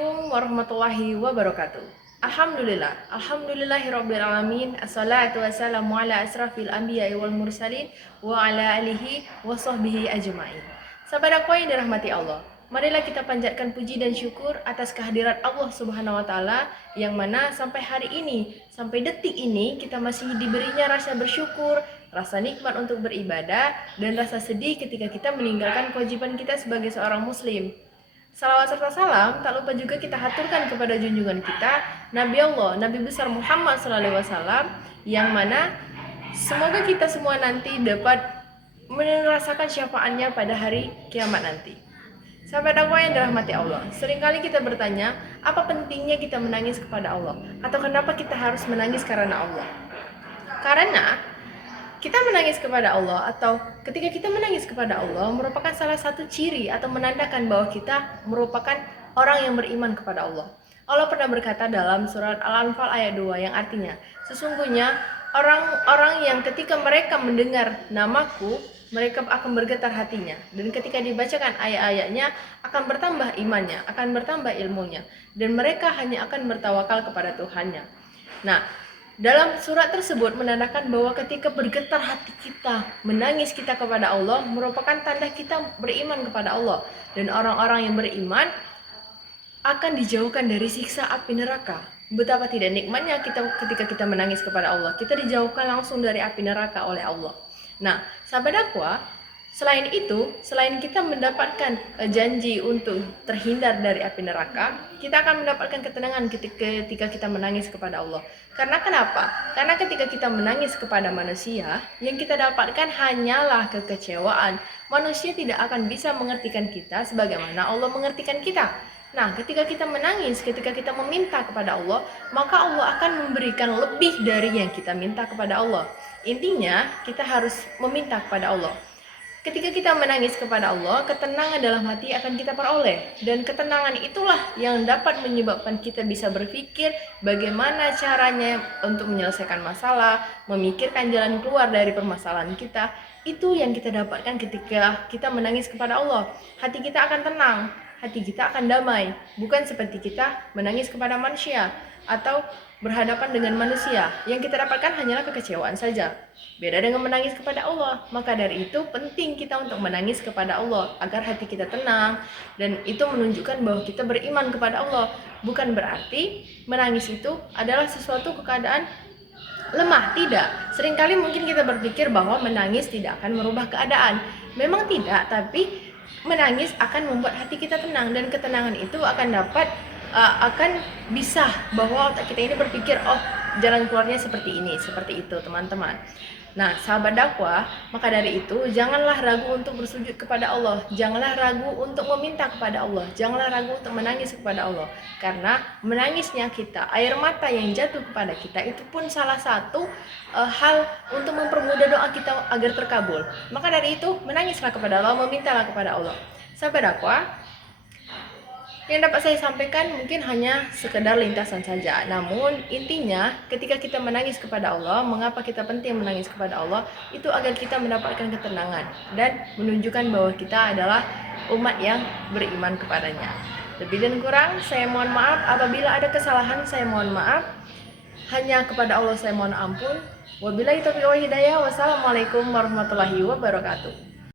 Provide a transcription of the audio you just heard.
Assalamualaikum warahmatullahi wabarakatuh. Alhamdulillahirabbil alamin. Assalatu wassalamu ala asrafil anbiya'i wal mursalin wa ala alihi wa sahbihi ajmain. Sahabat aku yang dirahmati Allah, marilah kita panjatkan puji dan syukur atas kehadirat Allah Subhanahu wa taala yang mana sampai hari ini, sampai detik ini kita masih diberinya rasa bersyukur, rasa nikmat untuk beribadah, dan rasa sedih ketika kita meninggalkan kewajiban kita sebagai seorang muslim. Salawat serta salam tak lupa juga kita haturkan kepada junjungan kita Nabi Allah, Nabi besar Muhammad SAW, yang mana semoga kita semua nanti dapat merasakan syafaatnya pada hari kiamat nanti. Sahabat dakwah yang dirahmati Allah, seringkali kita bertanya, apa pentingnya kita menangis kepada Allah? Atau kenapa kita harus menangis karena Allah? Karena kita menangis kepada Allah, atau ketika kita menangis kepada Allah, merupakan salah satu ciri atau menandakan bahwa kita merupakan orang yang beriman kepada Allah. Allah pernah berkata dalam surat Al-Anfal ayat 2 yang artinya, sesungguhnya orang-orang yang ketika mereka mendengar namaku, mereka akan bergetar hatinya, dan ketika dibacakan ayat-ayatnya akan bertambah imannya, akan bertambah ilmunya, dan mereka hanya akan bertawakal kepada Tuhannya. Nah, dalam surat tersebut menandakan bahwa ketika bergetar hati kita, menangis kita kepada Allah, merupakan tanda kita beriman kepada Allah. Dan orang-orang yang beriman akan dijauhkan dari siksa api neraka. Betapa tidak nikmatnya ketika kita menangis kepada Allah. Kita dijauhkan langsung dari api neraka oleh Allah. Nah, sahabat dakwah, selain itu, selain kita mendapatkan janji untuk terhindar dari api neraka, kita akan mendapatkan ketenangan ketika kita menangis kepada Allah. Karena kenapa? Karena ketika kita menangis kepada manusia, yang kita dapatkan hanyalah kekecewaan. Manusia tidak akan bisa mengertikan kita sebagaimana Allah mengertikan kita. Nah, ketika kita menangis, ketika kita meminta kepada Allah, maka Allah akan memberikan lebih dari yang kita minta kepada Allah. Intinya, kita harus meminta kepada Allah. Ketika kita menangis kepada Allah, ketenangan dalam hati akan kita peroleh. Dan ketenangan itulah yang dapat menyebabkan kita bisa berpikir bagaimana caranya untuk menyelesaikan masalah, memikirkan jalan keluar dari permasalahan kita. Itu yang kita dapatkan ketika kita menangis kepada Allah. Hati kita akan tenang, hati kita akan damai. Bukan seperti kita menangis kepada manusia atau berhadapan dengan manusia, yang kita dapatkan hanyalah kekecewaan saja. Beda dengan menangis kepada Allah. Maka dari itu penting kita untuk menangis kepada Allah agar hati kita tenang, dan itu menunjukkan bahwa kita beriman kepada Allah. Bukan berarti menangis itu adalah sesuatu keadaan lemah, tidak. Seringkali mungkin kita berpikir bahwa menangis tidak akan merubah keadaan. Memang tidak, tapi menangis akan membuat hati kita tenang, dan ketenangan itu akan bisa bahwa otak kita ini berpikir, oh jalan keluarnya seperti ini, seperti itu teman-teman. Nah, sahabat dakwah, maka dari itu janganlah ragu untuk bersujud kepada Allah, janganlah ragu untuk meminta kepada Allah, janganlah ragu untuk menangis kepada Allah. Karena menangisnya kita, air mata yang jatuh kepada kita, itu pun salah satu hal untuk mempermudah doa kita agar terkabul. Maka dari itu menangislah kepada Allah, memintalah kepada Allah. Sahabat dakwah, yang dapat saya sampaikan mungkin hanya sekedar lintasan saja. Namun intinya ketika kita menangis kepada Allah, mengapa kita penting menangis kepada Allah? Itu agar kita mendapatkan ketenangan dan menunjukkan bahwa kita adalah umat yang beriman kepadanya. Lebih dan kurang saya mohon maaf. Apabila ada kesalahan saya mohon maaf. Hanya kepada Allah saya mohon ampun. Wabillahi taufiq wal hidayah. Wassalamualaikum warahmatullahi wabarakatuh.